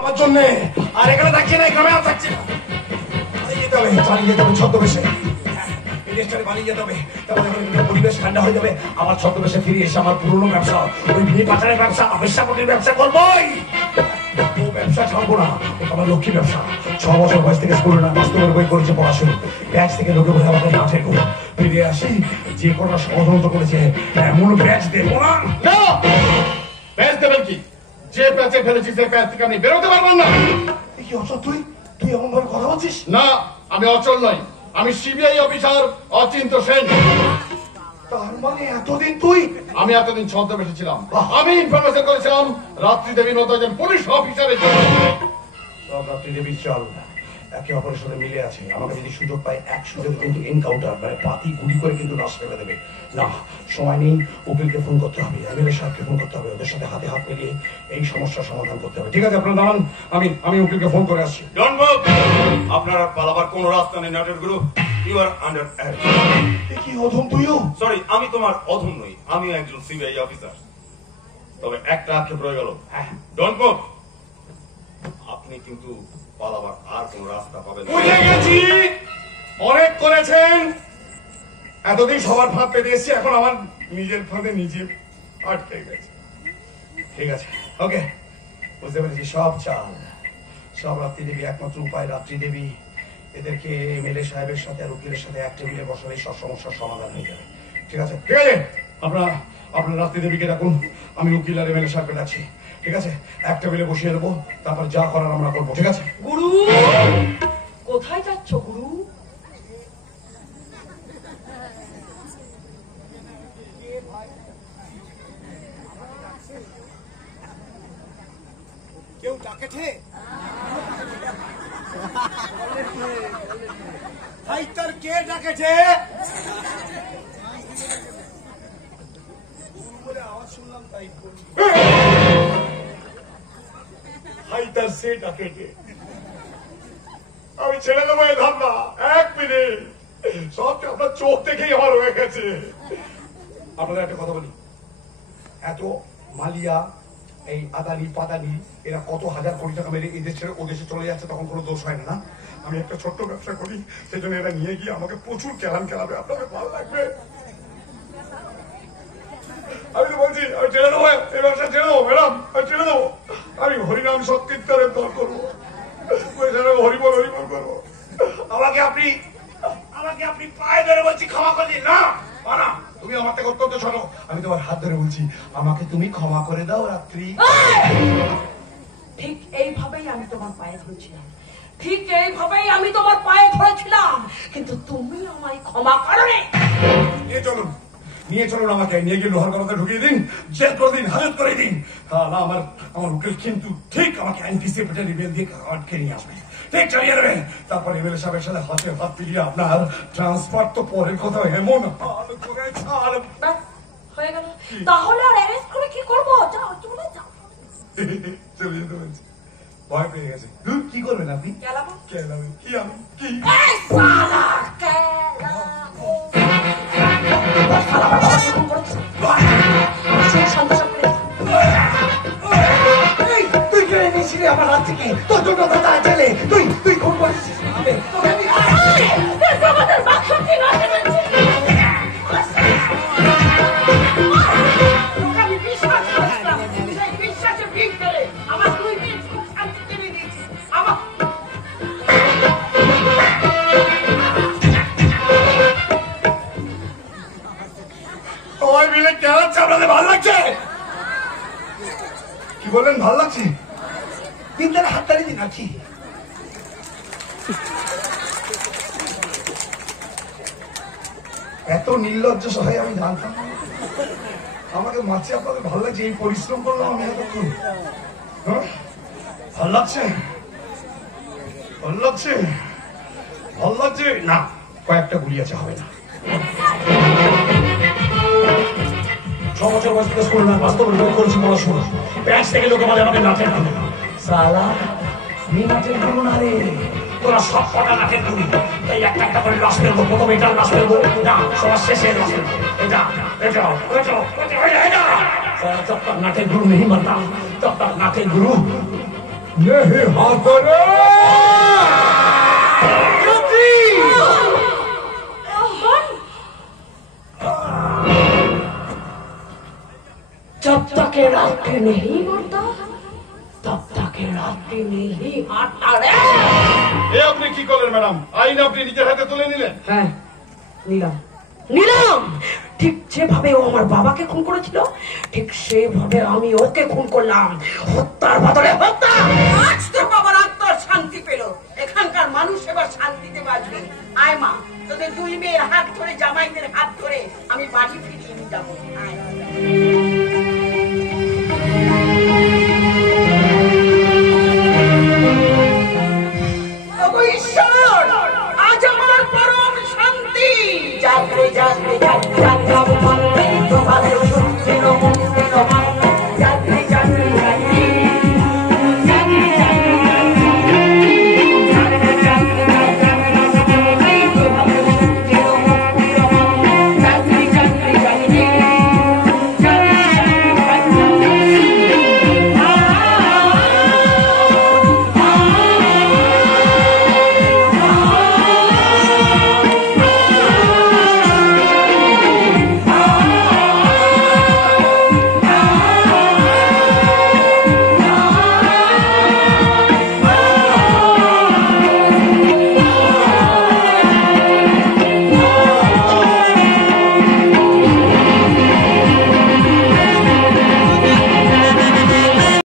আমার জন্য আর এখানে থাকছি না, গ্রামে আর থাকছি না। চালিয়ে যেতে হবে ছদ্মবেশে, পালিয়ে যেতে হবে। পরিবেশ ঠান্ডা হয়ে যাবে, আমার ছদ্মবেশে ফিরে এসে আমার পুরনো ব্যবসা, ওই বিয়ে পাচারের ব্যবসা, আবেশাপটির ব্যবসা করবোই। ও ব্যবসা ছাড়বো না, আমার লক্ষ্মী ব্যবসা। 6 বছর বয়স থেকে স্কুলে না বাস্তবের বই করেছে পড়াশুনো, ব্যাচ থেকে লোকে বলে আমাকে না ঠেকো। ফিরে আসি, যে কটা ষড়যন্ত্র করেছে এমন ব্যাচ দেবো না। ব্যাচ দেবেন কি? যে প্যাচে ফেলেছি সেই প্যাচ থেকে আমি বেরোতে পারবেন না। কি অচল তুই? তুই এমন ভাবে কথা বলছিস? না, আমি অচল নই, আমি সিবিআই অফিসার অচিন্ত সেন। তার মানে এতদিন তুই? আমি এতদিন ছদ্মবেশে ছিলাম। আমি ইনফরমেশন করেছিলাম রাত্রি দেবীর মতো একজন পুলিশ অফিসারের জন্য। সব রাত্রি দেবীর চল একে অপরের সাথে মিলে আছে। আমাকে যদি সুযোগ পায় এক সুযোগ কিন্তু এনকাউন্টার, মানে পাতি গুলি করে কিন্তু লাশ ফেলে দেবে। না, সময় নেই, উকিলকে ফোন করতে হবে, এমএলএ সাহেবকে ফোন করতে হবে, ওদের সাথে হাতে হাত মিলিয়ে এই সমস্যার সমাধান করতে হবে। ঠিক আছে, আপনারা দাঁড়ান, আমি উকিলকে ফোন করে আসছি। ডোন্ট মুভ, আপনারা পালাবার কোনো রাস্তা নেই নাটের গুরু। You are under arrest. কি অধম তুইও? সরি, আমি তোমার অধম নই, আমি একজন সিবিআই অফিসার। তবে একটা আক্ষেপ রয়ে গেল। ডোন্ট মুভ, আপনি কিন্তু পালাবার আর কোন রাস্তা পাবেন না। বুঝে গেছি, অনেক করেছেন, এতদিন সবার ফাঁদ পেতে এসেছি, এখন আমার নিজের ফাঁদে নিজে আটকে গেছে। ঠিক আছে, ওকে, বুঝতে পেরেছি। সব চাল, সব রাত্রি দেবী, একমাত্র উপায় রাত্রি দেবী। এদেরকে এমএলএ সাহেবের সাথে আর উকিলের সাথে এক টেবিলে বসালে সব সমস্যার সমাধান হয়ে যাবে। ঠিক আছে, ঠিক আছে, আপনার রাত্রি দেবীকে ডাকুন, আমি উকিল আর এমএলএ সাহেবকে ডাকছি। ঠিক আছে, এক টেবিলে বসিয়ে দেবো, তারপর যা করার আমরা করবো। ঠিক আছে? গুরু, কোথায় যাচ্ছ গুরু? কেউ ডাকেছে? ভাই তার কে ডাকেছে? আওয়াজ শুনলাম তাই। ভাই তার সে ডাকেছে, আমি ছেড়ে দেবো এই ধান্দা। 1 মিনিট, সবটা আপনার চোখ দেখেই আমার হয়ে গেছে। আপনাদের একটা কথা বলি, এত মালিয়া, এই আদানি পাদানি, এরা কত হাজার কোটি টাকা মেরে এদের ছেড়ে ও দেশে চলে যাচ্ছে, তখন কোনো দোষ হয় না? আমি একটা ছোট্ট ব্যবসা করি, সেই জন্য এরা নিয়ে গিয়ে আমাকে প্রচুর কেলান খেলাবে। আপনাদের ভালো লাগবে? আমি তো বলছি আমি ছেড়ে দেবো, এই ব্যবসা ছেড়ে দেবো ম্যাডাম, আমি ছেড়ে দেবো। আমি হরিনাম সংকীর্তনের দল করবো, হরিবল হরিবল করবো। আমাকে আপনি পায়ে ধরে বলছি ক্ষমা করে দিন। না না, তুমি আমার থেকে অত্যন্ত ছোট, আমি তোমার হাত ধরে বলছি আমাকে তুমি ক্ষমা করে দাও রাত্রি। ঠিক এইভাবেই আমি তোমার পায়ে ধরেছিলাম, ঠিক এইভাবেই আমি তোমার পায়ে ধরেছিলাম, কিন্তু তুমি আমায় ক্ষমা করোনি। নিয়ে চলুন আমাকে, নিয়ে গিয়ে লোহার গলাতে ঢুকিয়ে দিন, জেল করে দিন, হাজত করে দিন। না, আমার উকিল কিন্তু ঠিক আমাকে অ্যান্টিসিপেটরি বেল দিয়ে আটকে নিয়ে আসবে, ঠিক চালিয়ে দেবে। তারপর এমএলএ সাহেবের সাথে হাতে হাত মিলিয়ে আপনার ট্রান্সফার তো পরের কথা, এমন হাল করে ছাড়। হয়ে গেল, তাহলে আর অ্যারেস্ট করে কি করবো? যাও, চলে যাও। চলে যেতে বলছি, ভয় পেয়ে গেছে। কি করবেন আপনি? কেলাবো? কেলাবে? কি আমি কি? এই শালা কেলাবো। শালা বাবা ফোন করেছে, সেই সন্দেশ করে তুই কেড়ে নিয়েছিলি আমার হাত থেকে, তোর জন্য দাদা চলে, তুই খুন করেছিস। আমাদের বাক্স ঠিক আছে। আমি বিশ্বাস করেছিলাম, সেই বিশ্বাসে ভিড় ফেলে আমার 2 মিনিট খুব শান্তি টেনে দিয়েছি। আমার সবাই মিলে কেন চাপড়াতে ভালো লাগছে? কি বললেন? ভালো লাগছে? তিন দিন হাততালি দিন আছি। এত নির্লজ্জ সহায় আমি জানতাম। আমাকে মাছে আপনাদের ভালো লাগছে, এই পরিশ্রম করলাম আমি এতক্ষণ। ভালো লাগছে? ভালো লাগছে? ভালো লাগছে না, কয়েকটা গুলি আছে, হবে না। 6 বছর বয়স থেকে স্কুল না বাস্তবের বই করেছি পড়াশোনা, ব্যাচ থেকে লোকে বলে আমাকে নাচের গুরু। সালা আমি নাচের গুরু না রে, তোরা সব কটা নাচের গুরু। তাই একটা করে লাশ ফেলবো, প্রথমে এটার লাশ ফেলবো, না সবার শেষে লাশ ফেলবো। जब तक नाटे गुरु नहीं बनता तब तक नाटे गुरु नहीं हाथ जब तक ये रात्रि नहीं मरता तब तक ये रात्रि नहीं हारता रे। এ আপনি কি করলেন ম্যাডাম? আইন আপনি নিজের হাতে তুলে নিলেন। হ্যাঁ নিলাম নিলাম। ঠিক যেভাবে ও আমার বাবাকে খুন করেছিল ঠিক সেভাবে আমি ওকে খুন করলাম। হত্যার বদলে হত্যা।